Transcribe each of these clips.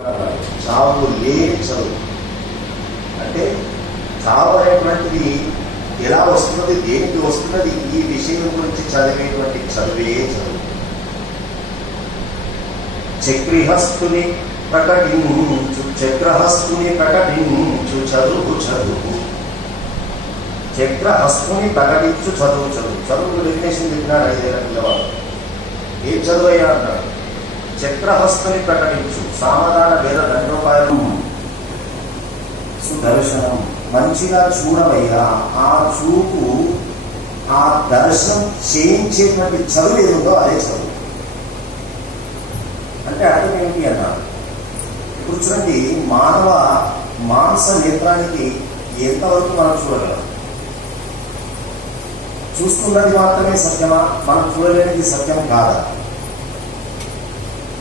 చావు లేని చదువు? అంటే చావు అనేటువంటిది ఎలా వస్తున్నది దేనికి వస్తున్నది ఈ విషయం గురించి చదివేటువంటి చదువే చదువు. చక్రిహస్తుని ప్రకటించు చక్రహస్తుని ప్రకటించు చదువు చదువు. చక్రహస్తుని ప్రకటించు చదువు చదువు. చదువు డెఫినేషన్ చెప్పినాడు ఐదేళ్ళ పిల్లవాడు? ఏం చదువు అయినా అన్నాడు? చక్రహస్తుని ప్రకటించు. సామధాన వేద దండోపాయం. సుదర్శనం. మంచిగా చూడవయ్యా. ఆ చూపు ఆ దర్శనం చేయించేటువంటి చదువు ఏదో అదే చదువు. అంటే అర్థం ఏంటి అన్నారు ఇప్పుడు చూడండి మానవ మాంస నేత్రానికి ఎంతవరకు మనం చూడగలం? చూస్తున్నది మాత్రమే సత్యమా? మనం చూడలేనిది సత్యం కాదా?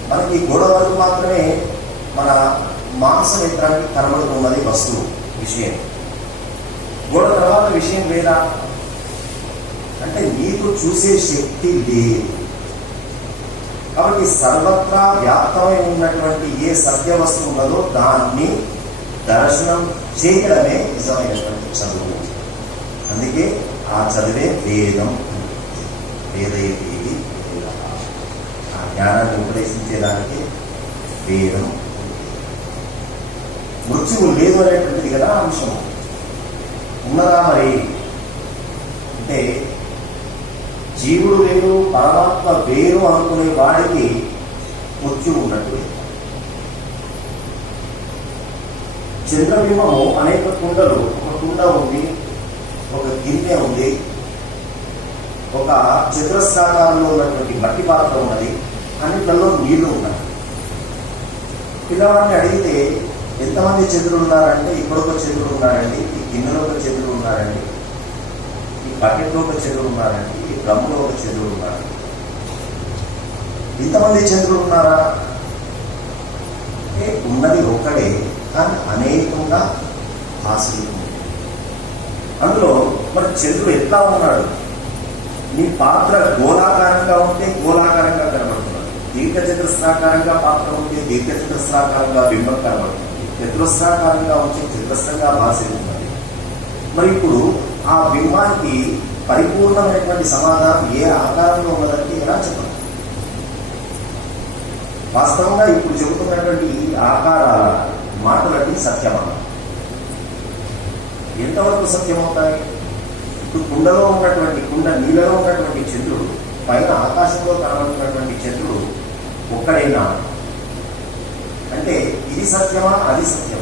మనకి గోడ వరకు మాత్రమే మన మాంస నేత్రానికి కనబడుతున్నది వస్తువు విషయం. గోడ తర్వాత విషయం లేదా అంటే నీకు చూసే శక్తి లేదు. కాబట్టి సర్వత్రా వ్యాప్తమై ఉన్నటువంటి ఏ సత్య వస్తువు ఉన్నదో దాన్ని దర్శనం చేయడమే నిజమైనటువంటి చదువు. అందుకే ఆ చదివే వేదం వేదైతే జ్ఞానాన్ని ఉపదేశించేదానికి వేదం మృత్యువు లేదు అనేటువంటిది కదా అంశం. ఉన్నదా మరి? అంటే జీవుడు వేరు పరమాత్మ వేరు అనుకునే వాడికి మృత్యువు ఉన్నట్టు చంద్రబింబము అనేక కుండలు ఒక కుండ ఉంది ఒక గిన్నె ఉంది ఒక చతురస్రాకారంలో ఉన్నటువంటి మట్టి పాత్ర ఉన్నది అన్నిట్లలో నీళ్ళు ఉన్నాయి. పిల్లవాడిని అడిగితే ఎంతమంది చంద్రులు ఉన్నారంటే ఇక్కడ ఒక చంద్రుడు ఉన్నారండి ఈ గిన్నెలో ఒక చంద్రుడు ఉన్నారండి ఈ బకెట్లో ఒక చంద్రుడు ఉన్నారండి ఈ డ్రమ్ములో ఒక చంద్రుడు ఉన్నారు ఇంతమంది చంద్రులు ఉన్నారా అంటే ఉన్నది ఒక్కడే కానీ అనేకంగా ఆశ్రయం అందులో మరి చంద్రుడు ఎట్లా ఉన్నాడు? నీ పాత్ర గోళాకారంగా ఉంటే గోళాకారంగా కనబడు దీర్ఘ చతురస్రాకారంగా పాత్ర ఉంటే దీర్ఘ చతురస్రాకారంగా బింబం కనబడుతుంది. చతురస్రాకారంగా వచ్చే చతురస్రంగా భాషిస్తున్నది మరి ఇప్పుడు ఆ బింబానికి పరిపూర్ణమైనటువంటి సమాధానం ఏ ఆకారంలో ఉన్నదంటే ఎలా చెప్పండి వాస్తవంగా ఇప్పుడు చెబుతున్నటువంటి ఆకారాల మాటలకి సత్యమన్న ఎంతవరకు సత్యమవుతాయి? ఇప్పుడు కుండలో ఉన్నటువంటి కుండ నీళ్ళలో ఉన్నటువంటి చంద్రుడు పైన ఆకాశంలో కనబడుతున్నటువంటి చంద్రుడు ఒక్కడైనా. అంటే ఇది సత్యమా? అది సత్యం.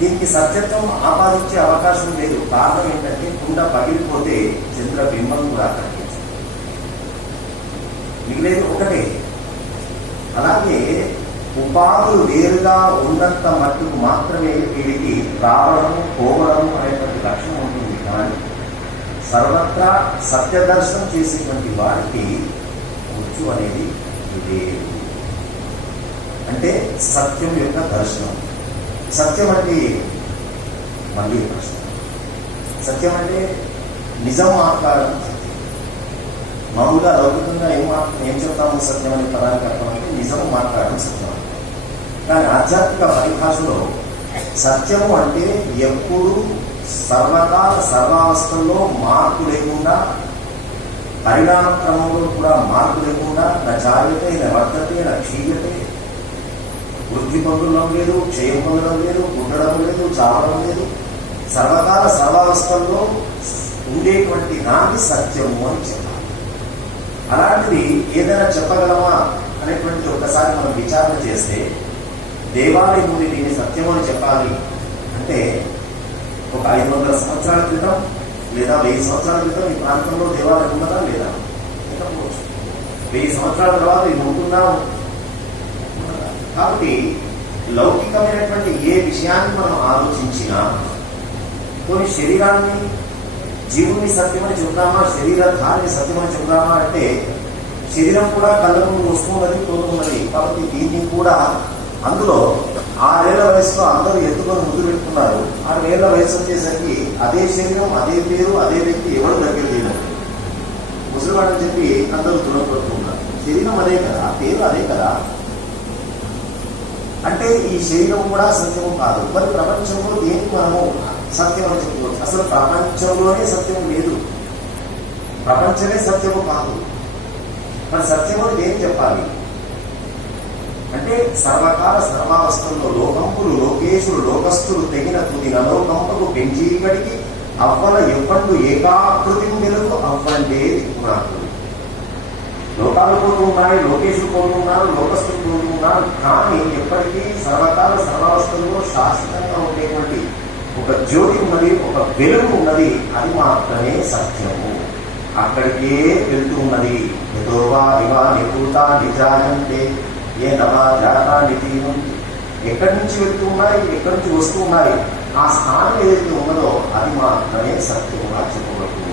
దీనికి సత్యత్వం ఆపాదించే అవకాశం లేదు. కారణం ఏంటంటే కుండ పగిలిపోతే చంద్రబింబం కూడా కనిపించింది. మిగిలేదు ఒకటే. అలాగే ఉపాధులు వేరుగా ఉన్నంత మట్టుకు మాత్రమే వీడికి రావడం పోవడం అనేటువంటి లక్ష్యం ఉంటుంది. కానీ సర్వత్రా సత్యదర్శనం చేసేటువంటి వారికి మృత్యు అనేది ఇది. అంటే సత్యం యొక్క దర్శనం. సత్యం అంటే మళ్ళీ ప్రశ్న. సత్యం అంటే నిజం ఆకారం సత్యం. మామూలుగా లౌకికంగా ఏం ఏం చెప్తాము సత్యం అనే పదానికి అర్థం అంటే నిజం మాట్లాడడం సత్యం. కానీ ఆధ్యాత్మిక పరిభాషలో సత్యము అంటే ఎప్పుడు సర్వకాల సర్వావస్థల్లో మార్పు లేకుండా పరిణామ క్రమంలో కూడా మార్పు లేకుండా నా జాగ్రత్త నా వర్ధతే నా క్షీయతే వృద్ధి పొందడం లేదు క్షయం పొందడం లేదు పుట్టడం లేదు చావడం లేదు. సర్వకాల సర్వావస్థల్లో ఉండేటువంటి దాన్ని సత్యము అని చెప్పాలి. అలాంటిది ఏదైనా చెప్పగలమా అనేటువంటి ఒకసారి మనం విచారణ చేస్తే దేవాలయం ముందు దీన్ని సత్యము అని చెప్పాలి అంటే ఒక ఐదు వందల సంవత్సరాల క్రితం లేదా వెయ్యి సంవత్సరాల క్రితం ఈ ప్రాంతంలో దేవాలయం ఉన్నదా లేదా? లేకపోవచ్చు. వెయ్యి సంవత్సరాల తర్వాత ఇది ఉంటుందా కాబట్టి లౌకికమైనటువంటి ఏ విషయాన్ని మనం ఆలోచించినా కొన్ని శరీరాన్ని జీవుని సత్యమని చెబుతామా? శరీరధారిని సత్యమని చెబుతామా అంటే శరీరం కూడా కళ్ళ ముందు వస్తున్నది పోతున్నది కాబట్టి దీన్ని కూడా అందులో ఆరేళ్ళ వయసులో అందరూ ఎత్తుకొని ముద్దు పెట్టుకున్నారు. ఆరేళ్ళ వయసు వచ్చేసరికి అదే శరీరం అదే పేరు అదే వ్యక్తి ఎవరు దగ్గర తీయలేదు ముసలివాడని చెప్పి అందరూ దూరం శరీరం అదే కదా పేరు అదే కదా. అంటే ఈ శరీరం కూడా సత్యము కాదు. మరి ప్రపంచంలో దేనికి మనము సత్యం అని చెప్పుకోవచ్చు? అసలు ప్రపంచంలోనే సత్యం లేదు. ప్రపంచమే సత్యము కాదు. మరి సత్యము ఏం చెప్పాలి? అంటే సర్వకాల సర్వావస్థల్లో లోకంపులు లోకేశులు లోకస్తులు తెగిన తుది నలోకంపకు పెంచీకడికి అవ్వల ఎవ్వండు ఏకాకృతి వెలుగు అవ్వండే దిక్కునాడు లోకాలు పోతున్నాయి లోకేశులు పోతున్నారు లోకస్తులు పోతున్నారు కానీ ఎప్పటికీ సర్వకాల సర్వావస్థల్లో శాశ్వతంగా ఉండేటువంటి ఒక జ్యోతి ఉన్నది ఒక వెలుగు ఉన్నది అది మాత్రమే సత్యము. అక్కడికే వెళ్తూ ఉన్నది. యథోవా ఇవా నిపూత నిజాయంతే. ఏ నవా జాతా నిధీనం? ఎక్కడి నుంచి వెళ్తూ ఉన్నాయి? ఎక్కడి నుంచి వస్తూ ఉన్నాయి? ఆ స్థానం ఏదైతే ఉన్నదో అది మాత్రమే సత్యంగా చెప్పబడుతుంది.